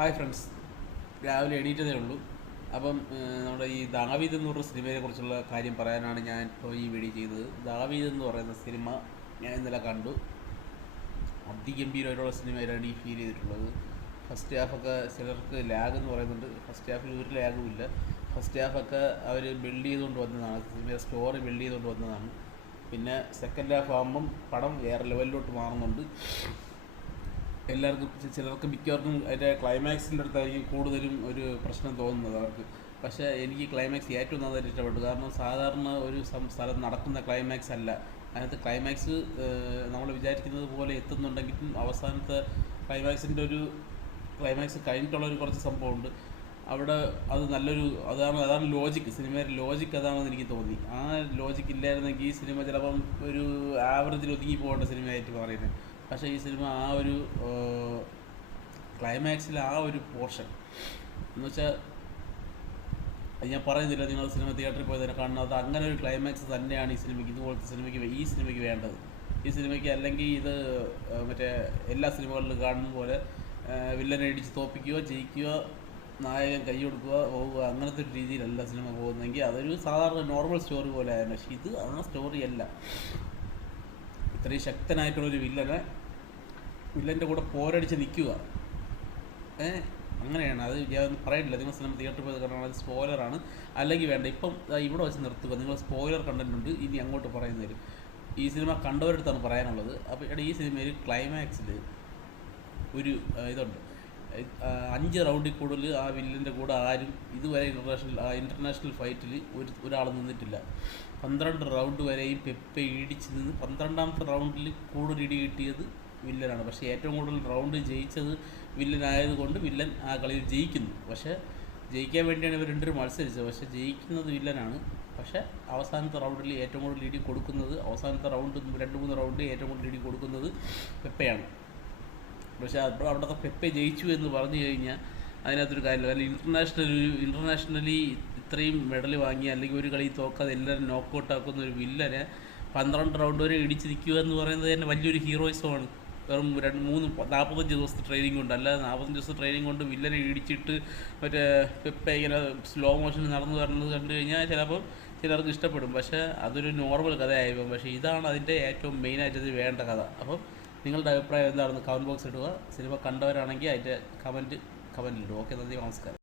Hi friends, രാവിലെ എണീറ്റതേ ഉള്ളൂ. അപ്പം നമ്മുടെ ഈ ദാവീദ് എന്ന് പറഞ്ഞ സിനിമയെക്കുറിച്ചുള്ള കാര്യം പറയാനാണ് ഞാൻ ഇപ്പോൾ ഈ വീഡിയോ ചെയ്തത്. ദാവീദ് എന്ന് പറയുന്ന സിനിമ ഞാൻ ഇന്നലെ കണ്ടു. അതിഗംഭീരമായിട്ടുള്ള സിനിമയിലാണ് ഈ ഫീൽ ചെയ്തിട്ടുള്ളത്. ഫസ്റ്റ് ഹാഫൊക്കെ ചിലർക്ക് ലാഗ് എന്ന് പറയുന്നുണ്ട്. ഫസ്റ്റ് ഹാഫിൽ ഒരു ലാഗും ഇല്ല. ഫസ്റ്റ് ഹാഫൊക്കെ അവർ ബിൽഡ് ചെയ്തുകൊണ്ട് വന്നതാണ്, സിനിമയുടെ സ്റ്റോറി ബിൽഡ് ചെയ്തുകൊണ്ട് വന്നതാണ്. പിന്നെ സെക്കൻഡ് ഹാഫ് ആകുമ്പം പടം വേറെ ലെവലിലോട്ട് മാറുന്നുണ്ട്. എല്ലാവർക്കും ചിലർക്ക് മിക്കവർക്കും അതിൻ്റെ ക്ലൈമാക്സിൻ്റെ അടുത്തായിരിക്കും കൂടുതലും ഒരു പ്രശ്നം തോന്നുന്നത് അവർക്ക്. പക്ഷേ എനിക്ക് ക്ലൈമാക്സ് ഏറ്റവും നന്നായിട്ട് ഇഷ്ടപ്പെട്ടു. കാരണം സാധാരണ ഒരു സ്ഥലം നടക്കുന്ന ക്ലൈമാക്സ് അല്ല. അതിനകത്ത് ക്ലൈമാക്സ് നമ്മൾ വിചാരിക്കുന്നത് പോലെ എത്തുന്നുണ്ടെങ്കിലും അവസാനത്തെ ക്ലൈമാക്സ് കഴിഞ്ഞിട്ടുള്ളൊരു കുറച്ച് സംഭവമുണ്ട് അവിടെ. അത് നല്ലൊരു അതാണ് ലോജിക്ക്, സിനിമയുടെ ലോജിക്ക് അതാണെന്ന് എനിക്ക് തോന്നി. ആ ലോജിക്ക് ഇല്ലായിരുന്നെങ്കിൽ ഈ സിനിമ ചിലപ്പം ഒരു ആവറേജിൽ ഒതുങ്ങി പോകേണ്ട സിനിമയായിട്ട് പറയുന്നത്. പക്ഷേ ഈ സിനിമ ആ ഒരു ക്ലൈമാക്സിൽ ആ ഒരു പോർഷൻ എന്ന് വെച്ചാൽ ഞാൻ പറയുന്നില്ല, നിങ്ങൾ സിനിമ തിയേറ്ററിൽ പോയി തന്നെ കാണുന്നത്. അത് അങ്ങനെ ഒരു ക്ലൈമാക്സ് തന്നെയാണ് ഈ സിനിമയ്ക്ക്, ഇതുപോലത്തെ സിനിമയ്ക്ക് വേണ്ടത്. ഈ സിനിമയ്ക്ക് അല്ലെങ്കിൽ ഇത് മറ്റേ എല്ലാ സിനിമകളിലും കാണുന്ന പോലെ വില്ലനെ ഇടിച്ച് തോപ്പിക്കുകയോ ജയിക്കുകയോ നായകൻ കൈ കൊടുക്കുക പോവുക അങ്ങനത്തെ ഒരു രീതിയിലല്ല സിനിമ പോകുന്നതെങ്കിൽ അതൊരു സാധാരണ നോർമൽ സ്റ്റോറി പോലെ ആയിരുന്നു. പക്ഷേ ഇത് ആ സ്റ്റോറിയല്ല. ഇത്രയും ശക്തനായിട്ടുള്ളൊരു വില്ലൻ്റെ കൂടെ പോരടിച്ച് നിൽക്കുക, അങ്ങനെയാണ്. അത് ഞാൻ പറയണില്ല, നിങ്ങൾ സിനിമ തിയേറ്ററിൽ പോയത് കാരണം അത് സ്പോയിലറാണ്. അല്ലെങ്കിൽ വേണ്ട, ഇപ്പം ഇവിടെ വെച്ച് നിർത്തുക. നിങ്ങൾ സ്പോയിലർ കണ്ടന്റ് ഉണ്ട് ഇനി അങ്ങോട്ട് പറയുന്നതിൽ. ഈ സിനിമ കണ്ടവരടുത്താണ് പറയാനുള്ളത്. അപ്പോൾ ഈ സിനിമയിൽ ക്ലൈമാക്സിൽ ഒരു ഇതുണ്ട്. 5 റൗണ്ടിൽ കൂടുതൽ ആ വില്ലൻ്റെ കൂടെ ആരും ഇതുവരെ ഇൻ്റർനാഷണൽ ഫൈറ്റിൽ ഒരാൾ നിന്നിട്ടില്ല. 12 റൗണ്ട് വരെയും പെപ്പെ ഇടിച്ച് നിന്ന് 12ാമത്തെ റൗണ്ടിൽ കൂടുതൽ ഇടി കിട്ടിയത് വില്ലനാണ്. പക്ഷേ ഏറ്റവും കൂടുതൽ റൗണ്ട് ജയിച്ചത് വില്ലനായതുകൊണ്ട് വില്ലൻ ആ കളിയിൽ ജയിക്കുന്നു. പക്ഷേ ജയിക്കാൻ വേണ്ടിയാണ് ഇവർ രണ്ടുപേരും മത്സരിച്ചത്. പക്ഷേ ജയിക്കുന്നത് വില്ലനാണ്. പക്ഷേ അവസാനത്തെ റൗണ്ടിൽ ഏറ്റവും കൂടുതൽ ഇടി കൊടുക്കുന്നത്, അവസാനത്തെ റൗണ്ട് 2-3 റൗണ്ട് ഏറ്റവും കൂടുതൽ ഇടി കൊടുക്കുന്നത് പെപ്പയാണ്. പക്ഷേ അവിടുത്തെ പെപ്പെ ജയിച്ചു എന്ന് പറഞ്ഞു കഴിഞ്ഞാൽ അതിനകത്തൊരു കാര്യമില്ല. കാരണം ഇൻ്റർനാഷണലി ഇത്രയും മെഡൽ വാങ്ങി അല്ലെങ്കിൽ ഒരു കളി തോക്കാതെ എല്ലാവരും നോക്കൗട്ട് ആക്കുന്ന ഒരു വില്ലനെ 12 റൗണ്ട് വരെ ഇടിച്ച് നിൽക്കുക എന്ന് പറയുന്നത് തന്നെ വലിയൊരു ഹീറോയിസമാണ്. വെറും 45 ദിവസത്തെ ട്രെയിനിങ് കൊണ്ട്, അല്ലാതെ 45 ദിവസത്തെ ട്രെയിനിങ് കൊണ്ട് വില്ലനെ ഇടിച്ചിട്ട് മറ്റേ പെപ്പെ ഇങ്ങനെ സ്ലോ മോഷനിൽ നടന്നു വരുന്നത് കണ്ടു കഴിഞ്ഞാൽ ചിലപ്പോൾ ചിലർക്ക് ഇഷ്ടപ്പെടും. പക്ഷേ അതൊരു നോർമൽ കഥയായിരിക്കും. പക്ഷേ ഇതാണ് അതിൻ്റെ ഏറ്റവും മെയിനായിട്ട് വേണ്ട കഥ. അപ്പം നിങ്ങളുടെ അഭിപ്രായം എന്താണെന്ന് കമൻറ്റ് ബോക്സിൽ ഇടുക. സിനിമ കണ്ടവരാണെങ്കിൽ അതിൻ്റെ കമൻറ്റിലിടുക. ഓക്കെ, നന്ദി, നമസ്കാരം.